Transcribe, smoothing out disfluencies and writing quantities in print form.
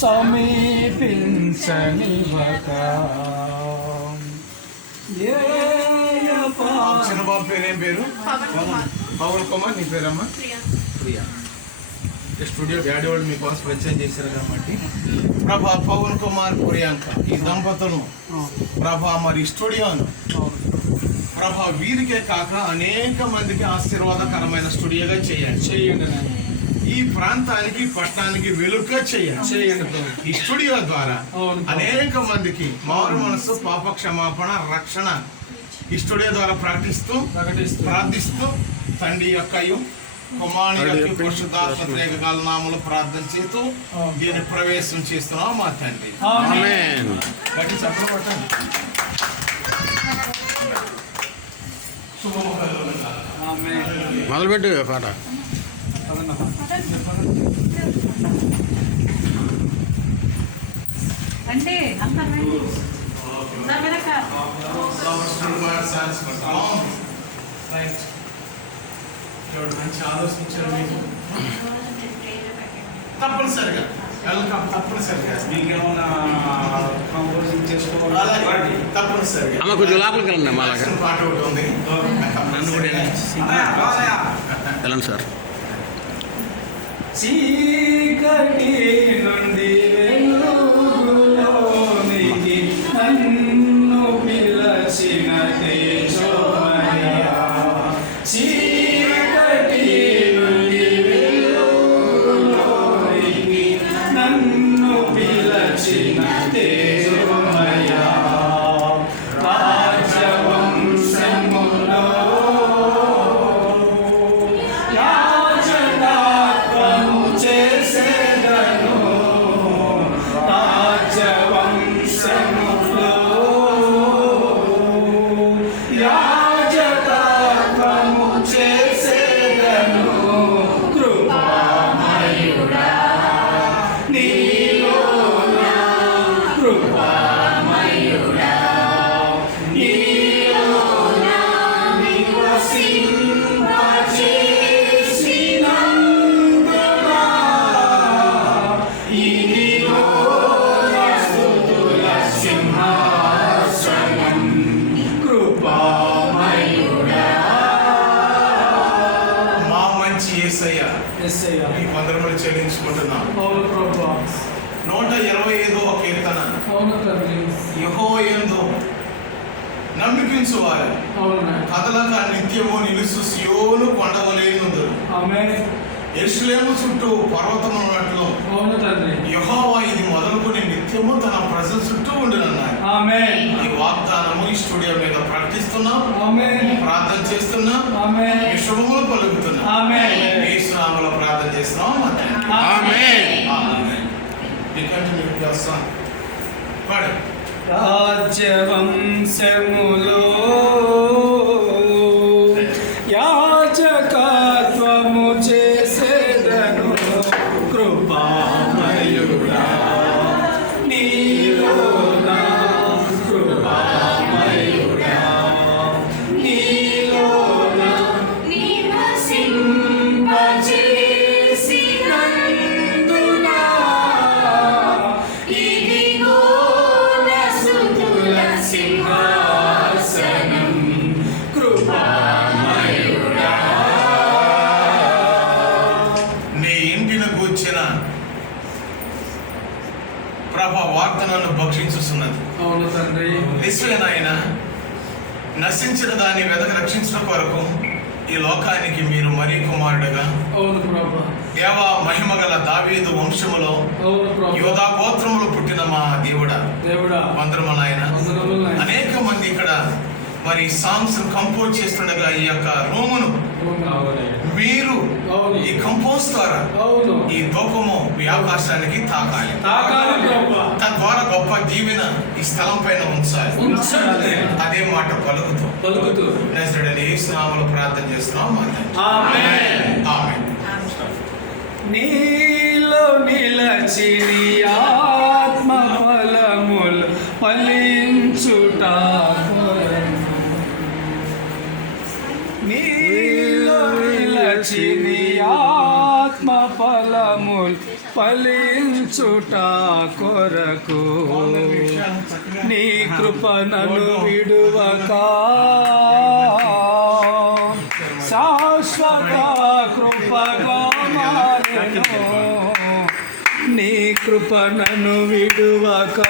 సమీపించనివ్వక చిన్నబాబు పేరు ఏం పేరు? పవన్ కుమార్. నీ పేరమ్మా? ప్రియా. స్టూడియో డాడీ వాళ్ళు మీకోసం పరిచయం చేశారు కాబట్టి ప్రభా పవన్ కుమార్ ప్రియాంక ఈ దంపతులు ప్రభా మరి స్టూడియోను ప్రభా వీరికే కాక అనేక మందికి ఆశీర్వాదకరమైన స్టూడియోగా చేయండి. ఈ ప్రాంతానికి పట్టణానికి వెలుగుగా చేయండి. ఈ స్టూడియో ద్వారా అనేక మందికి మారు మనసు, పాప క్షమాపణ, రక్షణ ఈ స్టూడియో ద్వారా ప్రార్థిస్తూ తండ్రి యొక్కయు కుమారుని యొక్క పరిశుద్ధాత్మ త్రేకకాల నామములో ప్రార్థన చేస్తూ దీన్ని ప్రవేశం చేస్తున్నాం మా తండ్రి. గట్టి చప్పట్లు కొట్టండి. మొదలుపెట్టు పాట. అంటే మంచి ఆలోచించారు మీకు. తప్పనిసరిగా వెల్కమ్. తప్పనిసరిగా మీకేమన్నా కంపోజింగ్ చేసుకోవాలి. తప్పనిసరిగా అమ్మ కొంచెం లోపలికి వెళ్ళండి. మా పాట ఒకటి ఉంది. నన్ను కూడా వెళ్ళండి సార్. చీకటి నుండి వెలుగులోనికి నన్ను పిలచిన తేజోమయ్యా. చీకటి నుండి వెలుగులోనికి నన్ను పిలచిన తేజోమయ్యా. రాజవంశములో వందరములు చెల్లించుకుంటున్నాం. 125వ కీర్తన. యెహోవాయందు నమ్మికించువారు కదలక నిత్యము నిలుసు సియోను కొండవలేనుందురు. యెరూషలేము చుట్టూ పర్వతమున్నట్లు యెహోవా ఇది మొదలుకొని నిత్యము తన ప్రజల చుట్టూ ఉండునన్నారు. ఈ వాగ్దానము ఈ స్టూడియో మీద ప్రకటిస్తున్నాం, ప్రార్థన చేస్తున్నాం, ఈ శుభములు పలుకుతున్నాం. యేసు నామములో ప్రార్థన చేస్తున్నాం. రాజ్యవంశములో యాజకత్వము చేసేదను కృపామయుడా. నీలోనా కృపామయుడా, నీలోనా నివసింపజేసినందునా ఇదిగో నా స్తుతుల సింహాసనం కృపామయుడా. నీ ఇంటిని కూర్చిన ప్రభ వార్తలను భక్షించుతున్నది. అవును తండ్రి. నిశ్చయనాయన నశించిన దాన్ని వెదక రక్షించడం కొరకు ఈ లోకానికి మీరు మరీ కుమారుడుగా దేవ మహిమగల దావీదు వంశములో యోధా గోత్రములో పుట్టిన మా దేవుడా వందరములైన అనేక మంది ఇక్కడ మరి సాంగ్స్ కంపోజ్ చేస్తుండగా ఈ యొక్క రూమును మీరు ఈ కంపోజ్ ద్వారా ఈ దూపము ఈ ఆకాశానికి తాకాలి. తద్వారా గొప్ప దీవెన ఈ స్థలం పైన ఉంచాలి. అదే మాట పలుకుతూ నజరేయుడైన యేసు నామములో ప్రార్థన చేస్తున్నాం. ఆమేన్. నీలో నిలచి నీ ఆత్మ ఫలములు ఫలించుట నీలో నిలచి నీ ఆత్మ ఫలములు ఫలించుట ఫలించుట కొరకు నీ కృపణను విడువక శాశ్వత కృపగా మారెను నీ కృపణను విడువక